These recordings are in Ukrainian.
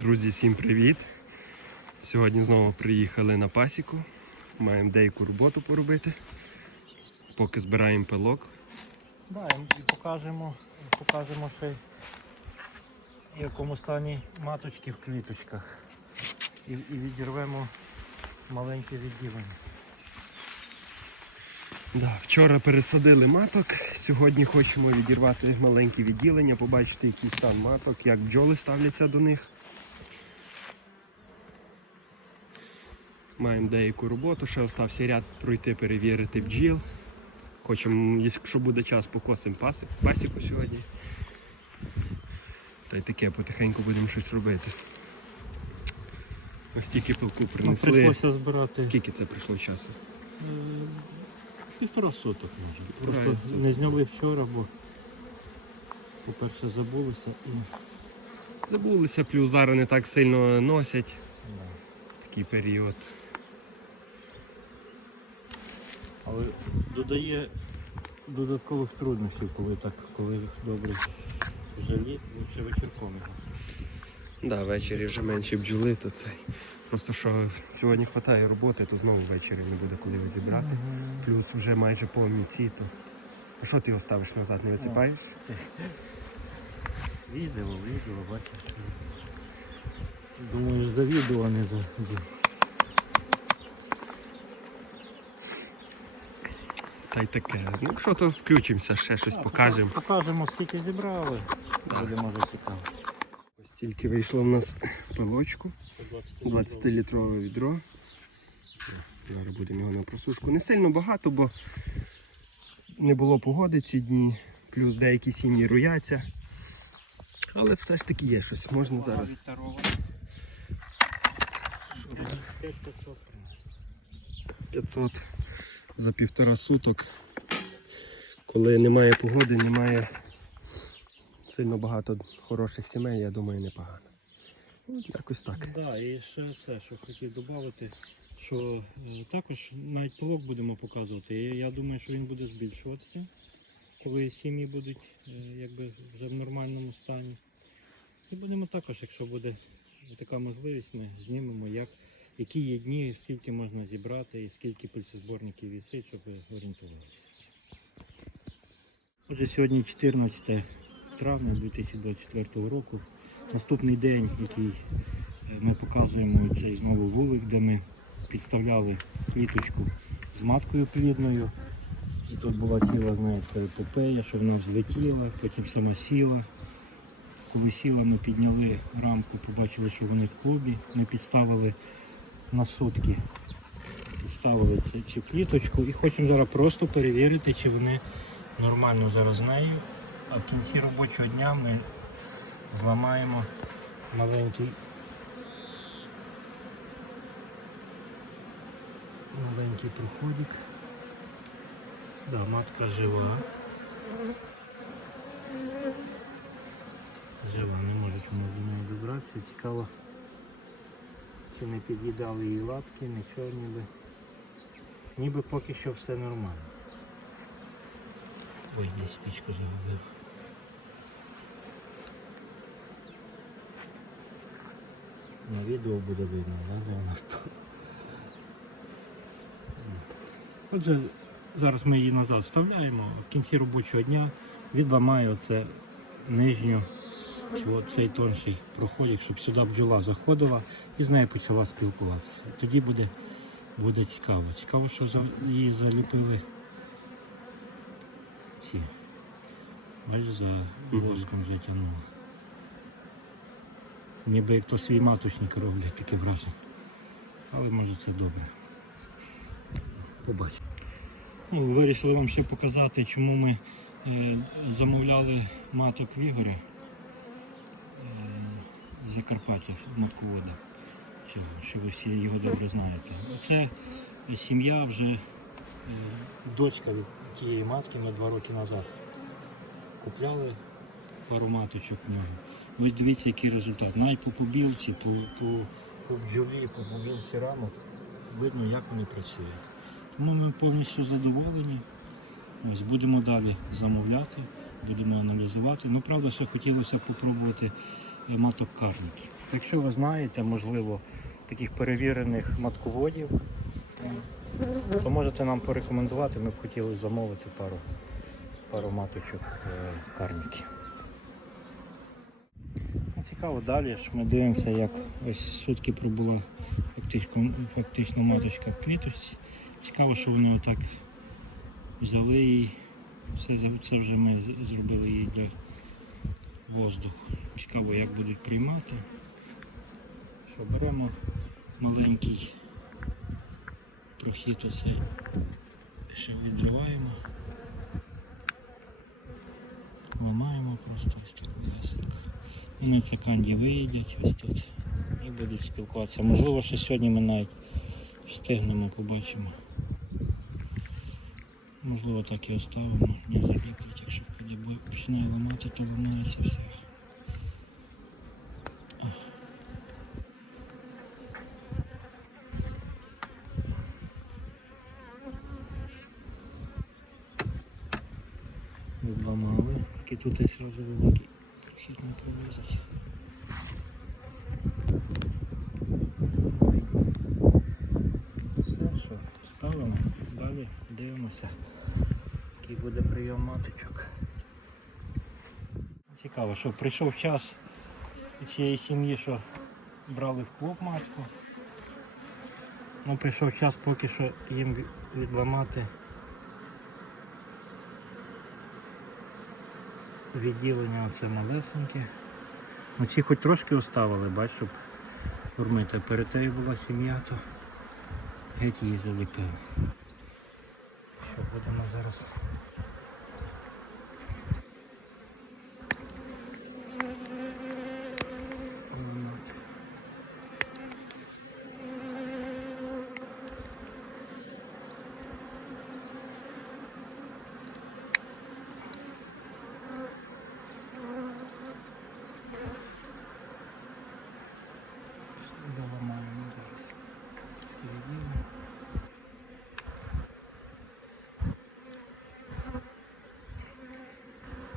Друзі, всім привіт! Сьогодні знову приїхали на пасіку. Маємо деяку роботу поробити. Поки збираємо пилок. Да, і покажемо, покажемо ще в якому стані маточки в квіточках. І, і відірвемо маленьке відділення. Да, вчора пересадили маток. Сьогодні хочемо відірвати маленькі відділення, побачити, який стан маток, як бджоли ставляться до них. Маємо деяку роботу, ще остався ряд пройти, перевірити бджіл. Хочемо, якщо буде час, покосимо пасік, пасіку сьогодні. Та й таке, потихеньку будемо щось робити. Ось тільки пилку Ну, принесли. прийшлося збирати Скільки це прийшло часу? е, півтора соток може. Просто не зняли вчора, бо по-перше забулися і Забулися, плюс зараз не так сильно носять такий період. Але додає додаткових труднощів, коли так, коли добре жалі, лучше вечірком його. Да, ввечері вже менше бджоли, то цей. Просто що сьогодні вистачає роботи, то знову ввечері не буде коли його зібрати. Плюс вже майже повні ці, то. А що ти його ставиш назад, не висипаєш? Відео, відео, бачиш. Думаю, за відео, а не за. Та й таке. Ну що то включимося, ще щось покажемо. Покажемо, скільки зібрали. Буде може цікаво. Ось тільки вийшло в нас пилочку. 20-літрове відро. Зараз будемо його на просушку. Не сильно багато, бо не було погоди ці дні, плюс деякі сім'ї руяться. Але все ж таки є щось. Можна зараз. 500. 500 за півтора суток. Коли немає погоди, немає сильно багато хороших сімей, я думаю, непогано. От якось так. Да, і ще це, що хотів додати, що е, також навіть пилок будемо показувати. Я думаю, що він буде збільшуватися, коли сім'ї будуть е, якби вже в нормальному стані. І будемо також, якщо буде така можливість, ми знімемо, як, які є дні, скільки можна зібрати і скільки пильцезборників вісить, щоб ви орієнтувалися. Отже, сьогодні 14 травня 2024 року. Наступний день, який е, ми показуємо цей знову вулик, де ми підставляли квіточку з маткою плідною. І тут була ціла знаєте, епопея, що вона взлетіла, потім сама сіла. Коли сіла, ми підняли рамку, побачили, що вони в клубі. Ми підставили на сутки, підставили цю, кліточку і хочемо зараз просто перевірити, чи вони нормально зараз нею. А в кінці робочого дня ми зламаємо маленький маленький проходик. Да, матка жива. Жива, не можуть до неї добратися. Цікаво, чи не під'їдали її лапки, нічого ніби. Ніби поки що все нормально. Ой, десь спічку загубив. На відео буде видно, да, зона. Отже, зараз ми її назад вставляємо, в кінці робочого дня відламаю оце нижню, цей тонший проходик, щоб сюди бджола заходила і з нею почала спілкуватися. Тоді буде, буде цікаво. Цікаво, що за, її заліпили ці. Бачиш, за воском затягнуло. Ніби як то свій маточник роблять таке враження. Але може це добре. Побачимо. Ну, вирішили вам ще показати, чому ми е, замовляли маток в Ігоря Закарпаття, матковода. Що ви всі його добре знаєте. Це сім'я вже е, дочка тієї матки ми два роки назад купляли пару маточок в нього. Ось дивіться, який результат. Навіть по побілці, по, по, по бджолі, по побілці рамок видно, як вони працюють. Тому ми повністю задоволені. Ось будемо далі замовляти, будемо аналізувати. Ну, правда, ще хотілося попробувати е, маток карники. Якщо ви знаєте, можливо, таких перевірених матководів, то можете нам порекомендувати. Ми б хотіли замовити пару, пару маточок е, карніки. Ну, Цікаво далі, ж ми дивимося, як ось сутки пробула фактично, фактично маточка в кліточці. Цікаво, що вони отак взяли її. Це, це вже ми зробили її для воздуху. Цікаво, як будуть приймати. Що беремо маленький прохід оце ще відриваємо. Ламаємо просто ось так легесенько. Вони це канді виїдять ось тут і будуть спілкуватися. Можливо, що сьогодні ми навіть встигнемо, побачимо. Можливо, так і оставимо, не заліплять, якщо починає ламати, то ламається все. Відламали, тільки тут і одразу великий прохід не пролізуть. Все, що ставимо, далі дивимося, який буде прийом маточок. Цікаво, що прийшов час цієї сім'ї, що брали в клуб матку. Ну, прийшов час поки що їм відламати відділення оце малесеньке. Оці хоч трошки оставили, бач, щоб кормити. Перед тією була сім'я, то геть її заліпили. Що будемо зараз? ламати. Доламаємо зараз. Середину.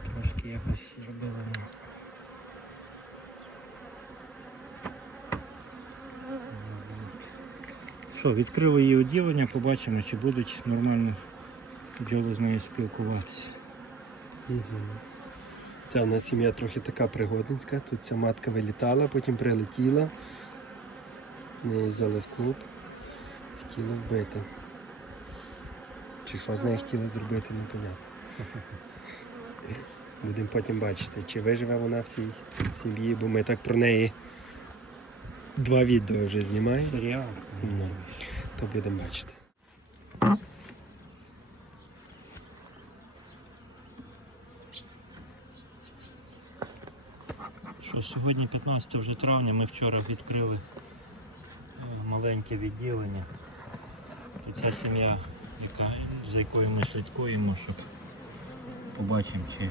Трошки якось зробили ми. Що, відкрили її відділення, побачимо, чи будуть нормально бджоли з нею спілкуватися. Ця у нас сім'я трохи така пригодницька. Тут ця матка вилітала, потім прилетіла. Її взяли в клуб. Хотіли вбити. Чи що з нею хотіли зробити, непонятно. Будемо потім бачити, чи виживе вона в цій сім'ї, бо ми так про неї два відео вже знімаємо, Серіал. Ну. то будемо бачити. Що сьогодні 15 вже травня, ми вчора відкрили е, маленьке відділення. То ця сім'я, яка, за якою ми слідкуємо, щоб побачимо, чи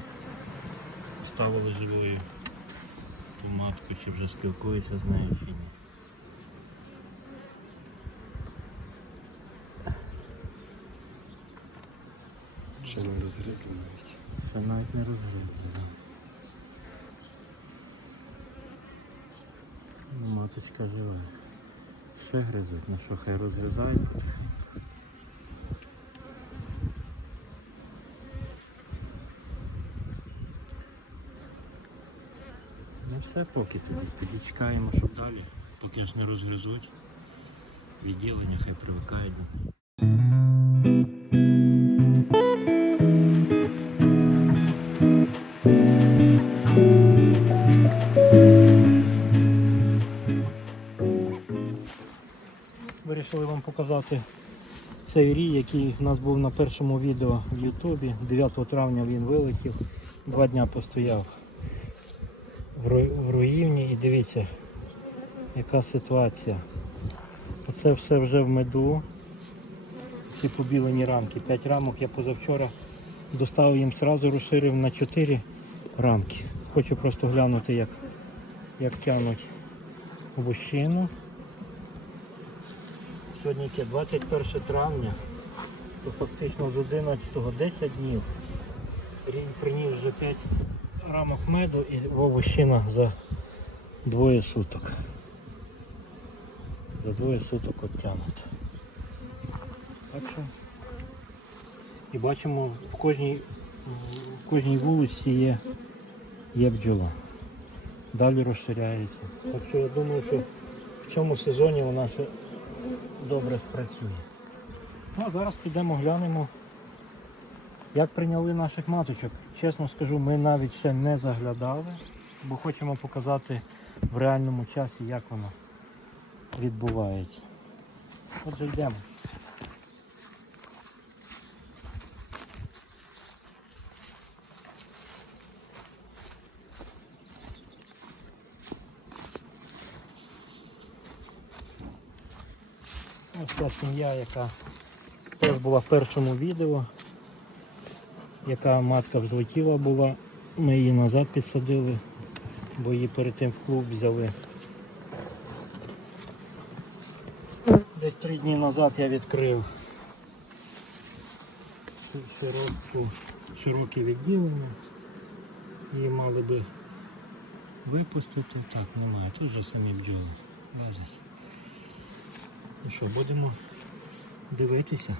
ставили живою ту матку, чи вже спілкуються з нею, чи ні. Ще не розгризли навіть. Це навіть не розгрузили. Ну, маточка жива. Ще гризуть, ну що, хай розгризають. Все поки тоді. Тоді чекаємо, щоб далі, поки аж не розгризуть. Відділення хай привикають до. Вирішили вам показати цей рій, який в нас був на першому відео в Ютубі. 9 травня він вилетів, два дня постояв в руївні і дивіться, яка ситуація. Оце все вже в меду. Ці побілені рамки. 5 рамок я позавчора доставив їм сразу, розширив на 4 рамки. Хочу просто глянути, як, як тянуть вощину. Сьогодні яке 21 травня, то фактично з 11 10 днів. Рій приніс вже 5 рамок меду і вовощина за двоє суток. За двоє суток от тягнуть. Так що. І бачимо в кожній, в кожній вулиці є, є бджола. Далі розширяється. Так що я думаю, що в цьому сезоні вона ще добре спрацює. Ну а зараз підемо глянемо, як прийняли наших маточок. Чесно скажу, ми навіть ще не заглядали, бо хочемо показати в реальному часі, як воно відбувається. Отже, йдемо. Ось ця сім'я, яка теж була в першому відео, яка матка взлетіла була, ми її назад підсадили, бо її перед тим в клуб взяли. Десь три дні назад я відкрив широку, широке відділення. Її мали би випустити. Так, немає, тут же самі бджоли лежать. Ну що, будемо дивитися,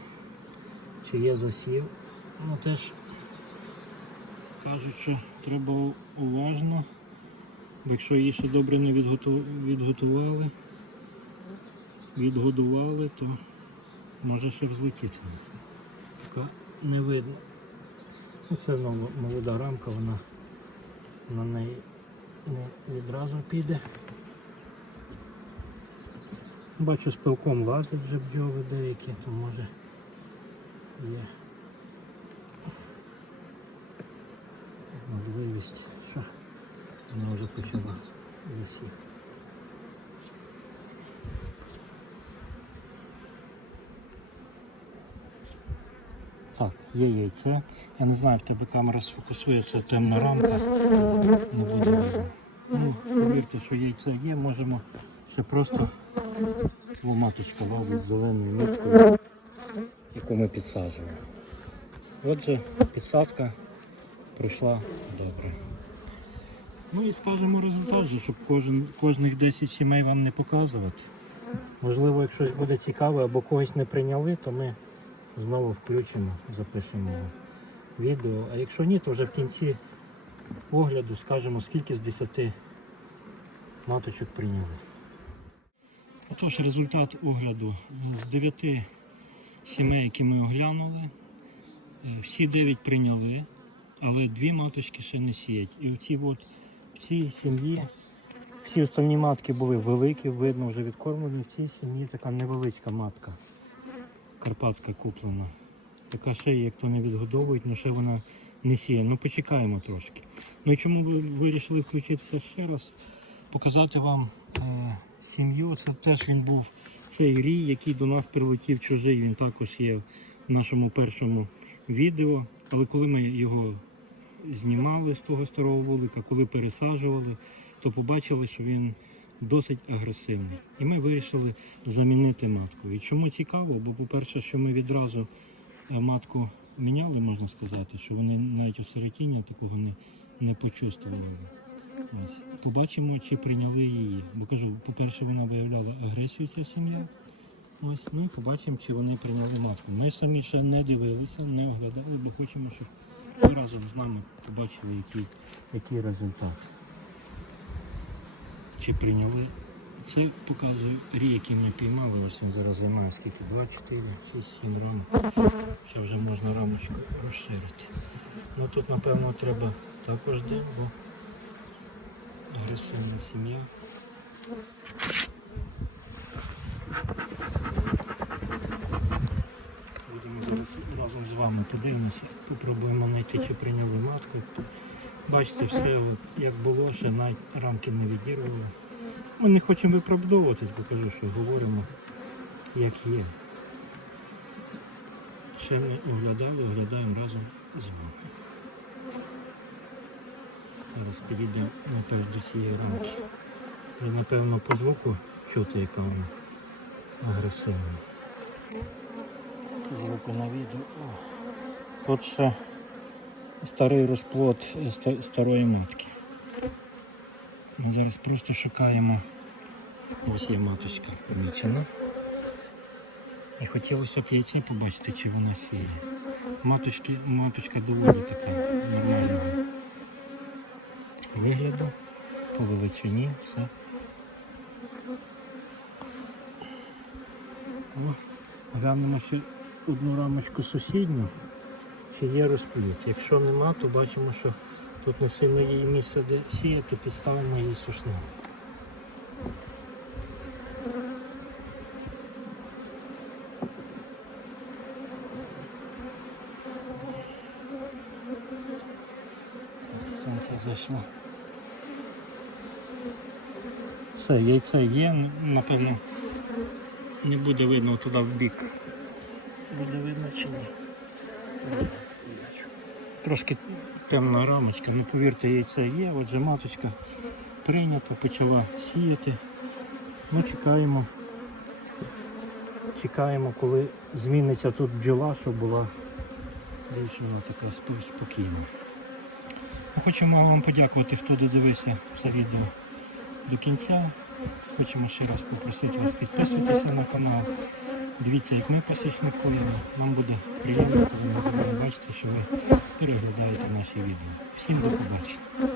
чи є засів. Ну теж кажуть, що треба уважно, бо якщо її ще добре не відготу- відготували, відгодували, то може ще взлетіти. Така не видно. Ну, Це молода рамка, вона на неї не відразу піде. Бачу, з пилком лазять вже бджоли деякі, то може є можливість, що вона вже почала засіти. Так, є яйце. Я не знаю, в тебе камера сфокусує, це темна рамка. Не буде. Ну, повірте, що яйце є, можемо ще просто О, маточка лазить зеленою ниткою, яку ми підсаджуємо. Отже, підсадка пройшла добре. Ну і скажемо результат, же, щоб кожен, кожних 10 сімей вам не показувати. Можливо, якщо щось буде цікаве або когось не прийняли, то ми знову включимо, запишемо відео. А якщо ні, то вже в кінці огляду скажемо, скільки з 10 маточок прийняли. Отож, результат огляду з 9 сімей, які ми оглянули, е, всі 9 прийняли, але дві маточки ще не сіять. І в цій, от, в цій сім'ї всі остальні матки були великі, видно, вже відкормлені. В цій сім'ї така невеличка матка. Карпатка куплена. Така ще, як то не відгодовують, але ще вона не сіє. Ну почекаємо трошки. Ну і чому ви вирішили включитися ще раз? Показати вам е, сім'ю. Це теж він був цей рій, який до нас прилетів чужий. Він також є в нашому першому відео. Але коли ми його знімали з того старого вулика, коли пересаджували, то побачили, що він досить агресивний. І ми вирішили замінити матку. І чому цікаво? Бо, по-перше, що ми відразу е, матку міняли, можна сказати, що вони навіть осиротіння такого не, не почувствували. Ось. Побачимо, чи прийняли її. Бо кажу, по-перше, вона виявляла агресію ця сім'я. Ось, ну і побачимо, чи вони прийняли матку. Ми самі ще не дивилися, не оглядали, бо хочемо, щоб разом з нами побачили, який, який результат. Чи прийняли. Це показує рій, який ми піймали. Ось він зараз займає скільки? 2, 4, 6, 7 рамок. Ще вже можна рамочку розширити. Ну тут напевно треба також день, бо агресивна сім'я. Будемо зараз разом з вами подивимося, попробуємо знайти, чи прийняли матку. Бачите, все от, як було, ще навіть рамки не відірвали. Ми не хочемо виправдовуватись, бо кажу, що говоримо як є. Ще не оглядали, оглядаємо разом з вами. Зараз підійдемо напевно до цієї рамки. Напевно по звуку чути, яка вона агресивна. Звуку на відео. Тут ще старий розплод старої матки. Ми зараз просто шукаємо. Ось є маточка помічена. І хотілося б яйце побачити, чи вона сіє. Маточки, маточка доволі така нормального вигляду, по величині, все. О, глянемо ще одну рамочку сусідню, чи є розпліт. Якщо нема, то бачимо, що тут не сильно є місце, де сіяти, підставимо її сушну. Сонце зайшло. Все, яйце є, напевно, не буде видно туди в бік. Буде видно чи ні? Трошки темна рамочка, ну повірте, яйце є, отже маточка прийнята, почала сіяти. Ми чекаємо. Чекаємо, коли зміниться тут бджола, щоб була більш вона така спокійна. Хочемо вам подякувати, хто додивився це відео до кінця. Хочемо ще раз попросити вас підписуватися на канал. Дивіться, як ми пасічникуємо. Нам буде приємно, коли ми бачити, що ви переглядаєте наші відео. Всім до побачення.